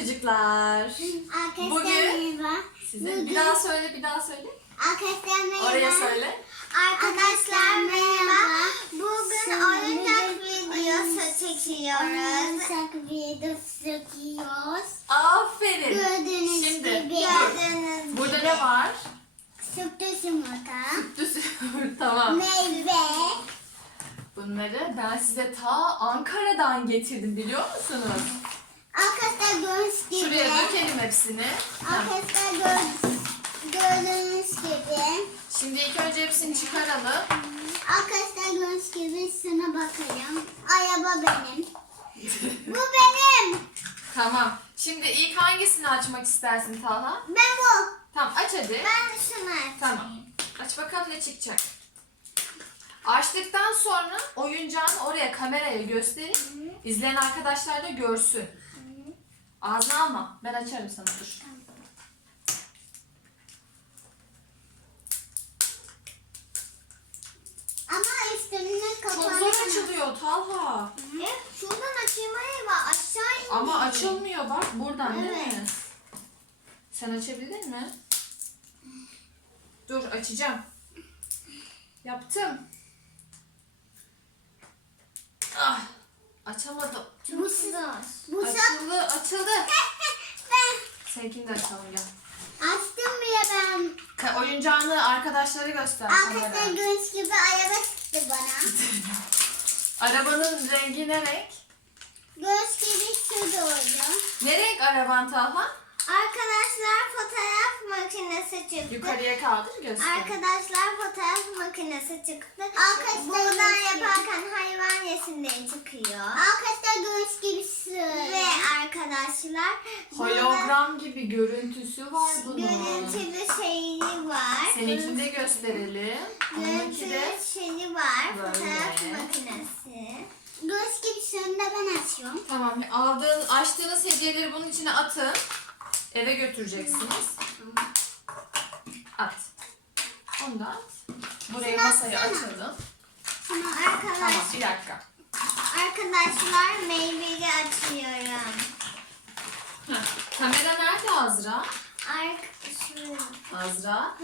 çocuklar. Arkadaşlar Bugün- merhaba. Size Bugün- bir daha söyle, bir daha söyle. Arkadaşlar merhaba. Oraya söyle. Arkadaşlar merhaba. Bugün oyuncak videosu çekiyoruz. Oyuncak videosu çekiyoruz. Aferin. Gördüğünüz Şimdi gibi. dur. Gördüğünüz Burada gibi. ne var? Sürpriz yumurta. Düz. tamam. Meyve. Bunları ben size ta Ankara'dan getirdim biliyor musunuz? Arkadaşlar gördüğünüz gibi. Şuraya dökelim hepsini. Arkadaşlar gör- gördüğünüz gibi. Şimdi ilk önce hepsini çıkaralım. Arkadaşlar gördüğünüz gibi şuna bakayım. Araba benim. Bu benim. Tamam. Şimdi ilk hangisini açmak istersin Talha? Ben bu. Tamam aç hadi. Ben şunu açayım. Tamam. Aç bakalım ne çıkacak. Açtıktan sonra oyuncağını oraya kameraya gösterip izleyen arkadaşlar da görsün. Ağzına alma. Ben açarım sana dur. Ama üstünün Çok kapağını... zor açılıyor Talha. Evet, şuradan açayım var aşağı indim. Ama açılmıyor bak buradan değil mi? Evet. Sen açabildin mi? Dur açacağım. Yaptım. Ah, açamadım. Bu zor. Bu. Açıldı, açıldı. ben Seninkini de açalım gel. açtım bile ben. Ka- oyuncağını arkadaşlara göster. Arkadaşlar kameraya. gördüğünüz gibi araba çıktı bana. Arabanın rengi ne renk? Göz gibi şurada oldu. Ne renk araban Talha? Arkadaşlar fotoğraf makinesi çıktı. Yukarıya kaldır göster. Arkadaşlar fotoğraf makinesi çıktı. Arkadaşlar buradan yaparken hayvan resimleri çıkıyor. Arkadaşlar göz gibi Ve arkadaşlar Hologram gibi görüntüsü var bunun. görüntülü şeyi var. Seninkini de gösterelim. Onunki de Görüntülü şeyi var. Böyle. Fotoğraf makinesi. Göz gibi suyunu da ben açıyorum. Tamam. Aldığın, açtığınız hediyeleri bunun içine atın. Eve götüreceksiniz. At. Onu da at. Buraya masayı açalım. Şimdi Tamam arkadaş, bir dakika. arkadaşlar meyveyi açıyorum. Heh. Kamera nerede Azra? Ark şurada. Azra. Ha,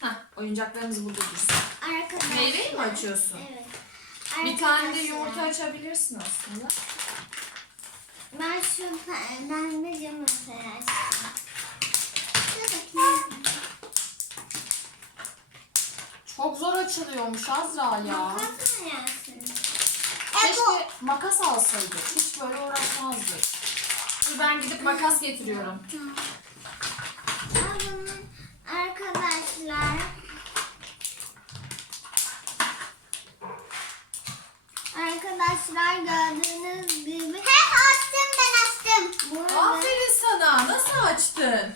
Heh, oyuncaklarımız burada dursun. arkadaşlar. Meyveyi mi açıyorsun? Evet. Bir tane de Arkadaşlar, yumurta açabilirsin aslında. Ben şu pe- ben de yumurtayı açtım. Dur bakayım. Çok zor açılıyormuş Azra ya. Makas mı yersin? Keşke makas alsaydık. Hiç böyle uğraşmazdık. Dur ben gidip makas getiriyorum. Bunu. Arkadaşlar. Arkadaşlar gördüğünüz gibi. He açtım ben açtım. Aferin sana. Nasıl açtın?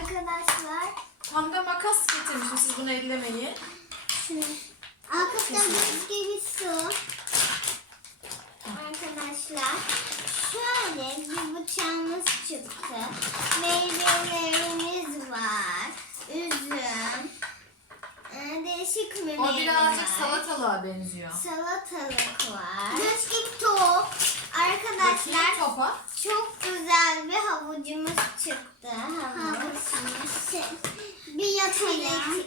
arkadaşlar. Tam da makas getirmişim. Siz bunu ellemeyin. Arkadaşlar gördüğünüz gibi su. Arkadaşlar şöyle bir bıçağımız çıktı. Meyvelerimiz var. Üzüm. Ee, Değişik bir O birazcık salatalığa benziyor. Salatalık var. Gibi top. Arkadaşlar topa. çok güzel bir havucumuz çıktı. Havucumuz. Bir yapalım.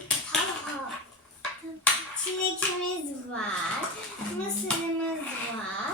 Çilekimiz var. Mısırımız var.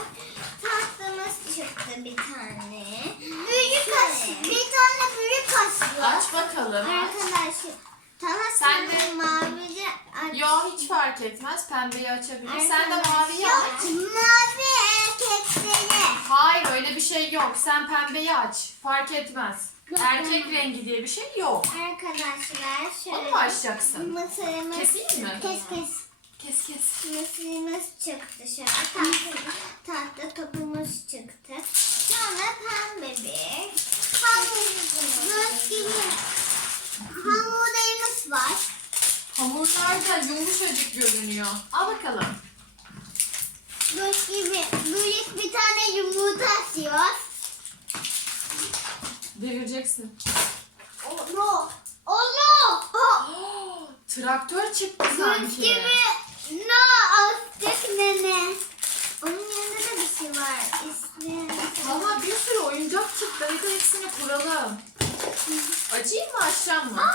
Tatlımız çıktı bir tane. Büyük kaşık. Bir tane büyük kaşık. Aç bakalım. Arkadaşlar. Tamam Sen de- de mavi de aç. Yo hiç fark etmez. Pembeyi açabilir. Sen de maviyi aç. Mavi erkekleri. Hayır öyle bir şey yok. Sen pembeyi aç. Fark etmez. Erkek rengi diye bir şey yok. Arkadaşlar Onu şöyle. mu açacaksın? Mısırımız. Keseyim mi? Kes kes. Kes kes. Mısırımız çıktı şöyle. Tatlı, tatlı topumuz çıktı. Sonra pembe bir. Hamurumuz gibi. Hamurlarımız var. Hamurlar da yumuşacık görünüyor. Al bakalım. Göz gibi büyük bir tane yumurta atıyoruz. Devireceksin. Allah. Oh, traktör çıktı sanki. gibi ne attık nene. Onun yanında da bir şey var. İsmi. Valla bir sürü oyuncak çıktı. Hadi hepsini kuralım. Açayım mı açacağım mı?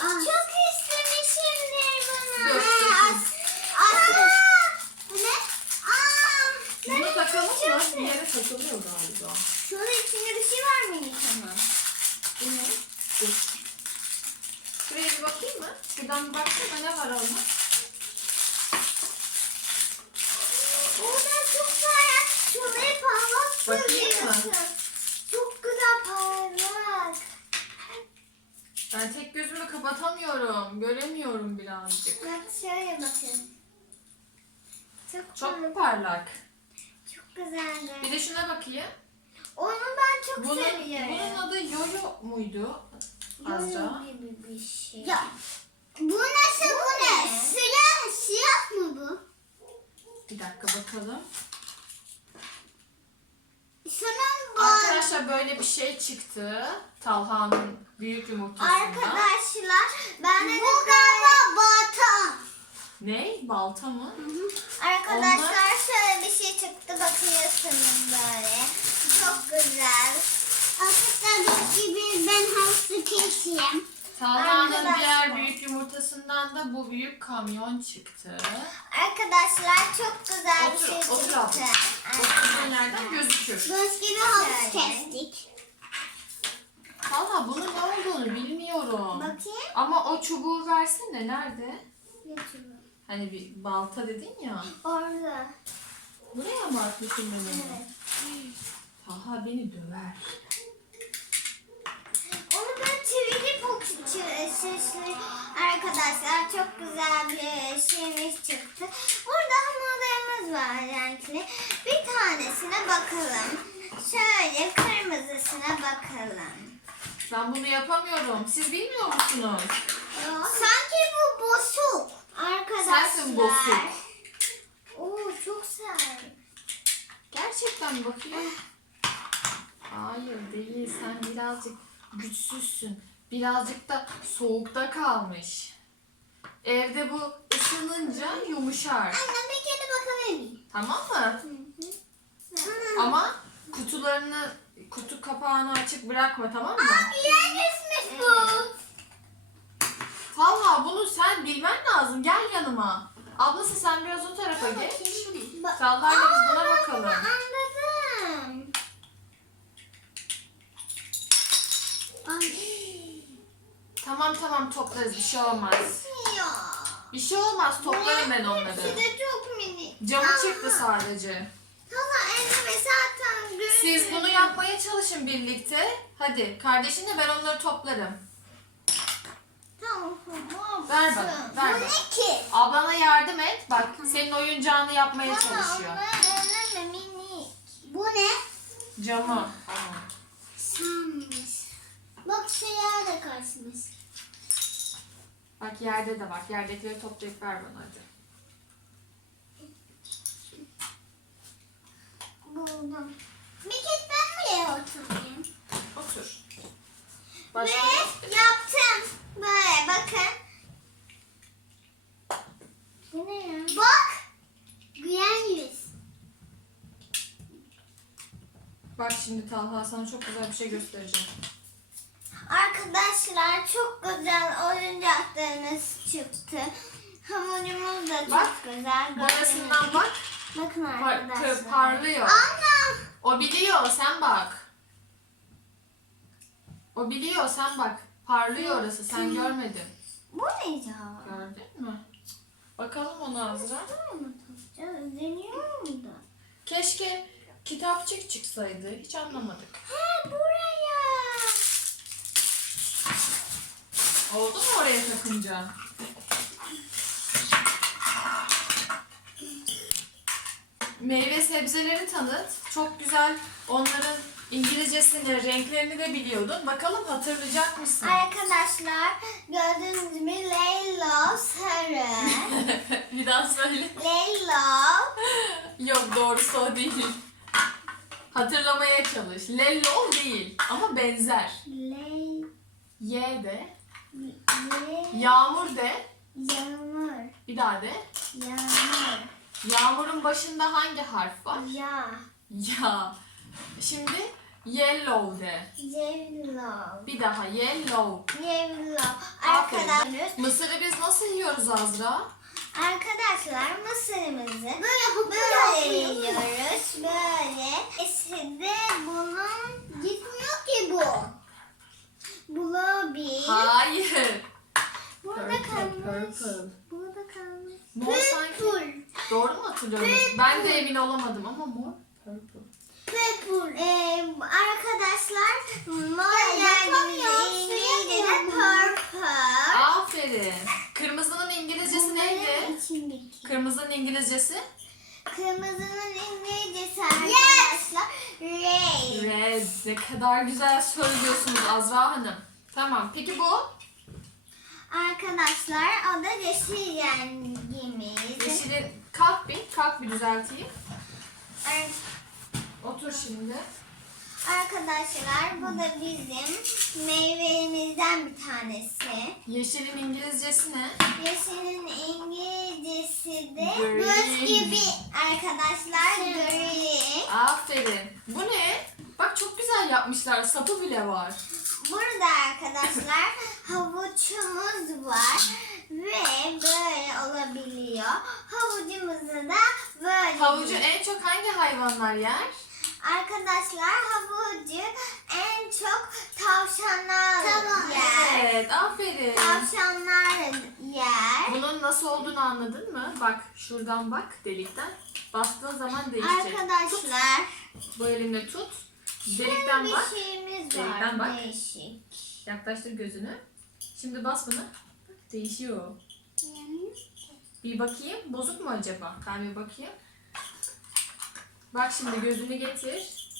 Çok istemişimdir bunu. Dur, Ee, dur. as- as- Bu ne? Aa, Bunu takalım mı? çok Bir yere takılıyor galiba. Şunun içinde bir şey var mı Nisan'a? Bu ne? Dur. Şuraya bir bakayım mı? Şuradan bir baksana ne var orada? Orada çok parlak. Şuraya parlak Bakayım mı? sürüyorsun. Çok güzel parlak. Ben tek gözümü kapatamıyorum. Göremiyorum birazcık. Bak şöyle bakın. Çok, mu parlak? Çok güzeldi. Bir de şuna bakayım. Onu ben çok Bunun, seviyorum. bunun adı Yoyo muydu? Azra. Yoyo gibi bir şey. Ya. Bu nasıl bu, ne? Siyah, siyah mı bu? Bir dakika bakalım. Şunun bu. Arkadaşlar böyle bir şey çıktı. Talha'nın büyük yumurtasından. Arkadaşlar ben de bu galiba balta. Ne? Balta mı? Arkadaşlar şöyle bir şey çıktı bakıyorsunuz böyle. Çok güzel. Arkadaşlar gibi ben hamster keseyim. Talha'nın diğer büyük yumurtasından da bu büyük kamyon çıktı. Arkadaşlar çok güzel bir Otur, şey otur çıktı. abla. Oturduğun yerden gözükür. Göz gibi hamster kestik. Talha bunun ne olduğunu bilmiyorum. Bakayım. Ama o çubuğu versene. Nerede? Hani bir balta dedin ya. Orada. Buraya mı atmışsın beni? Evet. Talha beni döver. Onu ben çevirip okuyacağım. Arkadaşlar çok güzel bir şeyimiz çıktı. Burada hamurlarımız var renkli. Bir tanesine bakalım. Şöyle kırmızısına bakalım. Ben bunu yapamıyorum. Siz bilmiyor musunuz? Sanki bu bozuk. Arkadaşlar. Sensin bozuk. Oo çok sert. Gerçekten bakayım? Hayır değil. Sen birazcık güçsüzsün. Birazcık da soğukta kalmış. Evde bu ısınınca yumuşar. Anne bir kere bakabilir miyim? Tamam mı? Ama kutularını, kutu kapağını açık bırakma tamam mı? Güzelmiş bu. Talha bunu sen bilmen lazım. Gel yanıma. Ablası sen biraz o tarafa geç. Talha'yla biz buna bakalım. Anladım. Tamam tamam toplarız bir şey olmaz. Bir şey olmaz toplarım ben Hepsi onları. de çok minik. Camı çıktı sadece. Hala elime zaten görünüyor. Siz bunu yapmaya çalışın birlikte. Hadi kardeşinle ben onları toplarım. Tamam. tamam. Ver bana, ver Bu bana. ne ki? Ablana yardım et. Bak senin oyuncağını yapmaya çalışıyor. onlar elime minik. Bu ne? Camı. Sanmış. Bak şeyler de kaçmış. Bak yerde de bak. Yerdekileri toplayıp ver bana hadi. Buldum. Bir kez ben buraya oturayım. Otur. Başka Ve yaptım. Böyle bakın. Bu ne ya? Bak. Güyen yüz. Bak şimdi Talha sana çok güzel bir şey göstereceğim. Arkadaşlar çok güzel oyuncaklarımız çıktı. Hamurumuz da çok Bak, güzel. Burasından bak. Bakın Par- arkadaşlar. kı- parlıyor. Anne. O biliyor sen bak. O biliyor sen bak. Parlıyor orası sen görmedin. Bu ne ya? Gördün mü? Bakalım ona Azra. Deniyor mu da? Keşke kitapçık çıksaydı. Hiç anlamadık. Ha buraya. Oldu mu oraya takınca? Meyve sebzeleri tanıt. Çok güzel. Onların İngilizcesini, renklerini de biliyordun. Bakalım hatırlayacak mısın? Arkadaşlar gördüğünüz gibi Leylo sarı. Bir daha söyle. Leylo. Yok doğrusu o değil. Hatırlamaya çalış. Lello değil ama benzer. Ley. Y de. Ley. Yağmur de. Yağmur. Bir daha de. Yağmur. Yağmurun başında hangi harf var? Ya. Ya. Şimdi Yellow de. Yellow. Bir daha yellow. Yellow. Aferin. Arkadaşlar, Mısırı biz nasıl yiyoruz Azra? arkadaşlar mısırımızı böyle, böyle yiyoruz. Böyle. Eside bunun gitmiyor ki bu. Blobby. Hayır. Burada kalmış. purple. Burada kalmış. Mor sanki. Doğru mu hatırlıyorum? Ben de emin olamadım ama mor. Purple. Ee, arkadaşlar mor geldiğimizde İngilizce'de purple. Aferin. Kırmızının İngilizcesi neydi? İçindeki. Kırmızının İngilizcesi? Kırmızının İngilizcesi arkadaşlar red. Red. Ne kadar güzel söylüyorsunuz Azra Hanım. Tamam. Peki bu? Arkadaşlar o da yeşil rengimiz. Yeşili kalk bir. Kalk bir düzelteyim. Ar- Otur şimdi. Arkadaşlar bu da bizim meyvelerimizden bir tanesi. Yeşilin İngilizcesi ne? Yeşilin İngilizcesi de Green. göz gibi arkadaşlar green. Aferin. Bu ne? Bak çok güzel yapmışlar. Sapı bile var. Burada arkadaşlar havuçumuz var ve böyle olabiliyor. Havucumuzu da böyle Havucu en çok hangi hayvanlar yer? Arkadaşlar havucu en çok tavşanlar yer. Evet, aferin. Tavşanlar yer. Bunun nasıl olduğunu anladın mı? Bak şuradan bak delikten. Bastığın zaman değişecek. Arkadaşlar Bu elinle tut. Delikten bir bak. şeyimiz Delikten var bak. değişik. Yaklaştır gözünü. Şimdi bas bunu. Bak değişiyor. Bir bakayım. Bozuk mu acaba? Ben bir bakayım. Bak şimdi gözünü getir.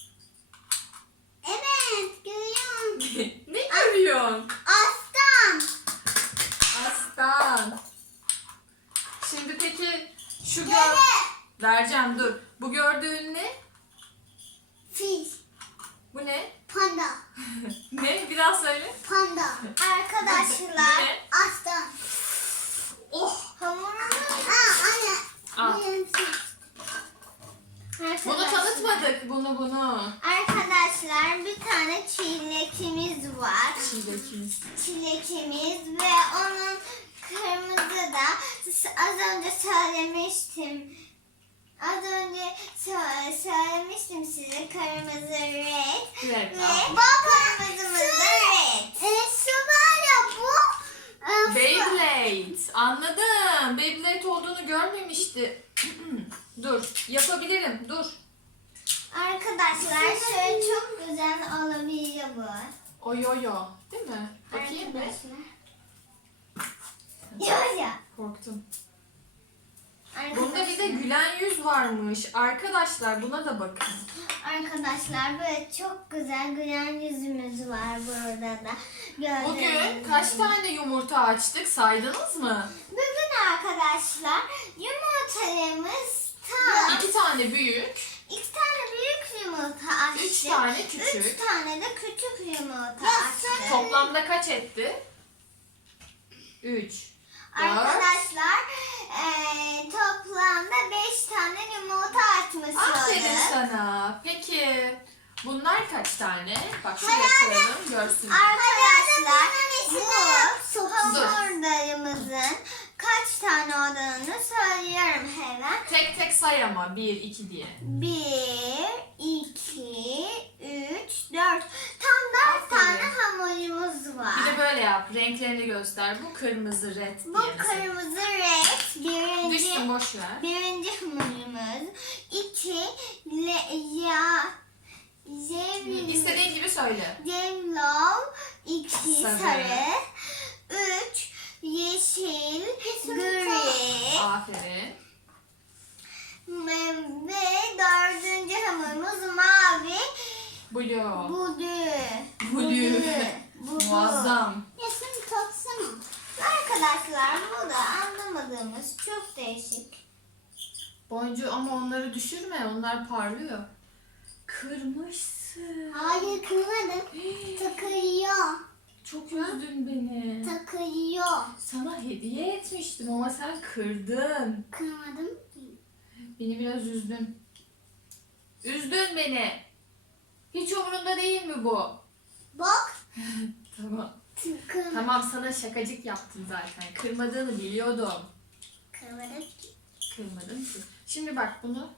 Evet görüyorum. ne görüyorsun? Aslan. Aslan. Şimdi peki şu. Deve. Vereceğim dur. Bu gördüğün ne? Fil. Bu ne? Panda. ne? Bir daha söyle. Panda. Arkadaşlar Ne? aslan. Oh! Hamurunu. Aa anne. Al. Bunu Arkadaşlar- tanıtmadık. Bunu bunu. Arkadaşlar bir tane çilekimiz var. Çilekimiz. Çilekimiz ve onun kırmızı da az önce söylemiştim. Az önce sö- söylemiştim size kırmızı red. Evet. Ve al. kırmızımız da red. E, şu var ya bu. e, Beyblade. Anladım. Beyblade olduğunu görmemişti. dur. Yapabilirim. Dur. Arkadaşlar şöyle çok güzel olabiliyor bu. O yo yo. Değil mi? Bakayım bir. Arkadaşlar. Yo ya. Korktum. Bunda bir de gülen yüz varmış. Arkadaşlar buna da bakın. Arkadaşlar böyle çok güzel gülen yüzümüz var burada da. Gördüğünüz Bugün kaç gibi. tane yumurta açtık saydınız mı? Bugün arkadaşlar yumurtalarımız tam İki tane büyük, iki tane büyük yumurta açtık. üç tane küçük. Üç tane de küçük yumurta açtık. Toplamda kaç etti? Üç. Arkadaşlar eee, toplamda beş tane yumurta açmış Aferin sana. Peki bunlar kaç tane? Bak şuraya Herhalde- koyalım görsün. Arkadaşlar bu Dur. hamurlarımızın kaç tane hemen. Tek tek say ama. Bir, iki diye. Bir, iki, üç, dört. Tam dört Aferin. tane hamurumuz Bir var. de böyle yap. Renklerini göster. Bu kırmızı red Bu diye. mesela. kırmızı red birinci, Düşsün boş ver. birinci hamurumuz. İki, le, ya, Yellow, İstediğin gibi söyle. yellow, iki Sarı. sarı, üç yeşil, gri Aferin. Ve dördüncü hamurumuz mavi, Blue. blue. Blue. Blue. Muazzam. Resim tatsana. Arkadaşlar bu da anlamadığımız çok değişik. Boncuğu ama onları düşürme. Onlar parlıyor. Kırmışsın. Hayır kırmadım. Takıyor. Çok üzdün beni. Takıyor. Sana hediye etmiştim ama sen kırdın. Kırmadım. Beni biraz üzdün. Üzdün beni. Hiç umurunda değil mi bu? Bak. Tamam. Tıkım. Tamam sana şakacık yaptım zaten. Kırmadığını biliyordum. Kıvırıp. Kırmadın ki. Şimdi bak bunu.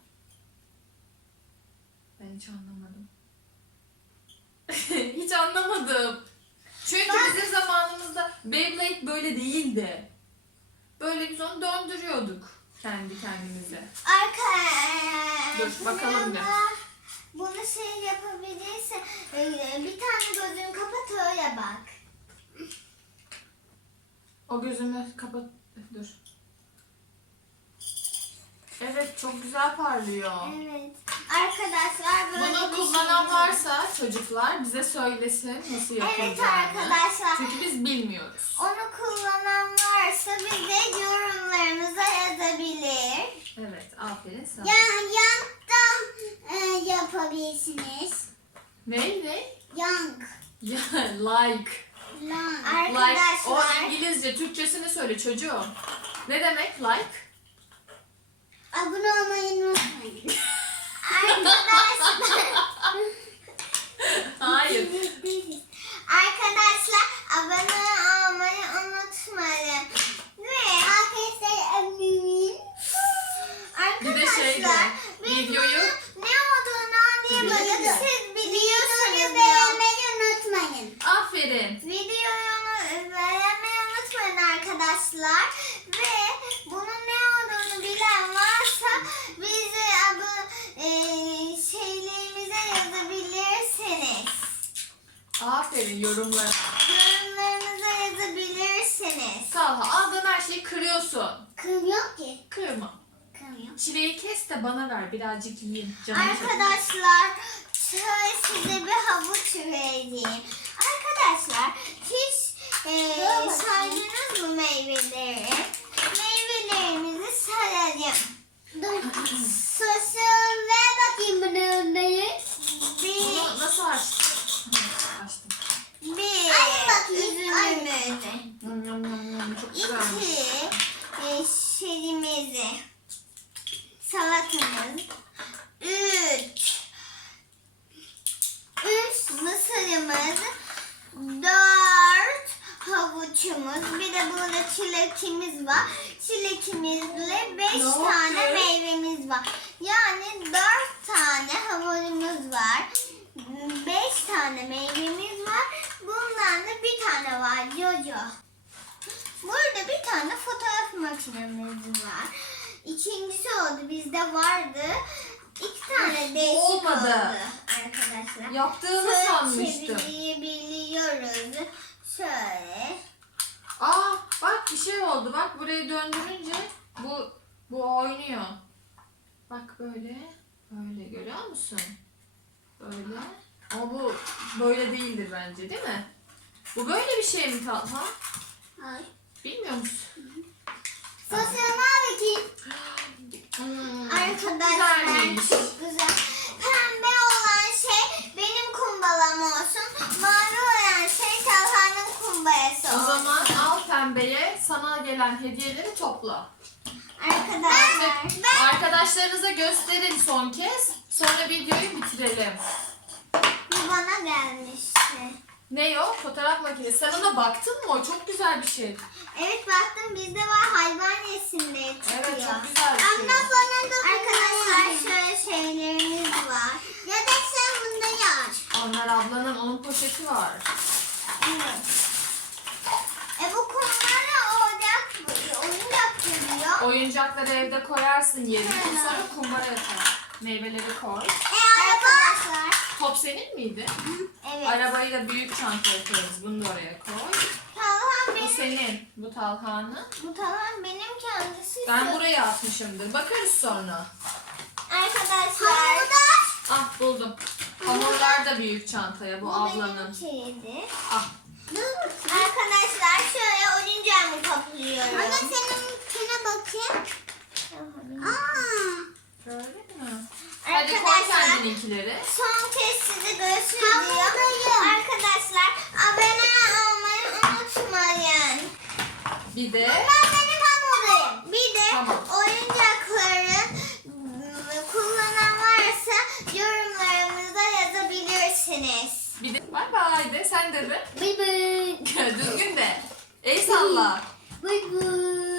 Ben hiç anlamadım. hiç anlamadım. Çünkü bizim zamanımızda Beyblade böyle değildi. Böyle biz onu döndürüyorduk kendi kendimize. Arka. Dur, bakalım bir. Bunu şey yapabilirse e, bir tane gözünü kapat öyle bak. O gözümü kapat. Dur. Evet çok güzel parlıyor. Evet. Arkadaşlar şey- varsa çocuklar bize söylesin nasıl Evet yapılacağını. arkadaşlar. Çünkü biz bilmiyoruz. Onu kullanan varsa bize yorumlarınıza yazabilir. Evet aferin sana. Yani yanktan e, yapabilirsiniz. Ne ne? Yank. Ya like. Like. O Arkadaşlar. İngilizce. Türkçesini söyle çocuğum. Ne demek like? Abone olmayı unutmayın. Arkadaşlar. Hayır. Arkadaşlar abone olmayı unutmayın. Ve arkadaşlar emin. Bir de şey de, Arkadaşlar biz videoyu- bunun ne olduğunu anlayamadık. Biliyoruz. Siz biliyorsunuz. beğenmeyi unutmayın. Aferin. Videoyu beğenmeyi unutmayın arkadaşlar. Ve bunun ne olduğunu bilen varsa bize adı e, şeylerimize yazabilirsiniz. Aferin yorumlara. Yorumlarınıza yazabilirsiniz. Talha aldığın her şeyi kırıyorsun. Kım yok ki. Kırma. Kım yok. Çileği kes de bana ver birazcık yiyeyim. Canım. Arkadaşlar şöyle size bir havuç vereyim. Arkadaşlar hiç e, saydınız mı meyveleri? Meyvelerimizi sayalım. Sosyal ver bakayım bunu onları. Bir, Bunu nasıl açtın? Açtım. bir üzümümüzü. Yum, yum, yum, yum. Çok güzelmiş. İki e, şeyimizi. Salatamız. Üç. Üç mısırımız. Dört havuçumuz. Bir de burada çilekimiz var. Çilekimizle beş Ne tane meyvemiz var. Yani dört tane havucumuz var. Beş tane meyvemiz var. Bundan da bir tane var Jojo. Burada bir tane fotoğraf makinemiz var. İkincisi oldu. Bizde vardı. İki tane değişik Olmadı. oldu arkadaşlar. Yaptığını Şöyle sanmıştım. çevirebiliyoruz. Şöyle. Aa bak bir şey oldu. Bak burayı döndürünce bu bu oynuyor. Bak böyle. Böyle görüyor musun? Böyle. Ama bu böyle değildir bence değil mi? Bu böyle bir şey mi Talha? Ay. Bilmiyor musun? Sosyal. Hmm, Arkadaşlar çok güzelmiş. çok güzel. Pembe olan şey benim kumbalam olsun. Mavi olan şey Talha'nın kumbayası O olsun. zaman al pembeye sana gelen hediyeleri topla. Arkadaşlar. Ben, Arkadaşlarınıza gösterin son kez. Sonra videoyu bitirelim. bu bana gelmişti. Ne o? Fotoğraf makinesi. Sen ona baktın mı? O çok güzel bir şey. Evet baktım bizde var hayvan resimleri çıkıyor. Evet çok güzel bir şey. bana da Arkadaşlar şöyle şeylerimiz var. Ya da sen bunda yaz. Onlar ablanın onun poşeti var. Evet. E bu kumlara oyuncak, oyuncak geliyor. Oyuncakları evde koyarsın yerine. Evet. Sonra kumbara yapar. Meyveleri koy. E arkadaşlar. Top senin miydi? Evet. Arabayı da büyük çantaya koyarız. Bunu da oraya koy. Talhan Bu benim. senin. Bu Talhan'ın. Bu Talhan benim kendisi. Ben buraya atmışımdır. Bakarız sonra. Arkadaşlar. Ah buldum. Hamurlar da büyük çantaya. Bu, Bu ablanın. benim şeydi. Ah. Arkadaşlar şöyle oyuncağımı kaplıyorum. Anne seninkine bakayım. Aa. Şöyle mi? Hadi koy Arkadaşlar kendininkileri. son kez size gösteriyorum. Arkadaşlar abone olmayı unutmayın. Bir de Ben benim hamurum. Bir de Tamam. oyuncakları Şimdi bay bay de sen de de. Bay bay. Düzgün de. El salla. Bay bay.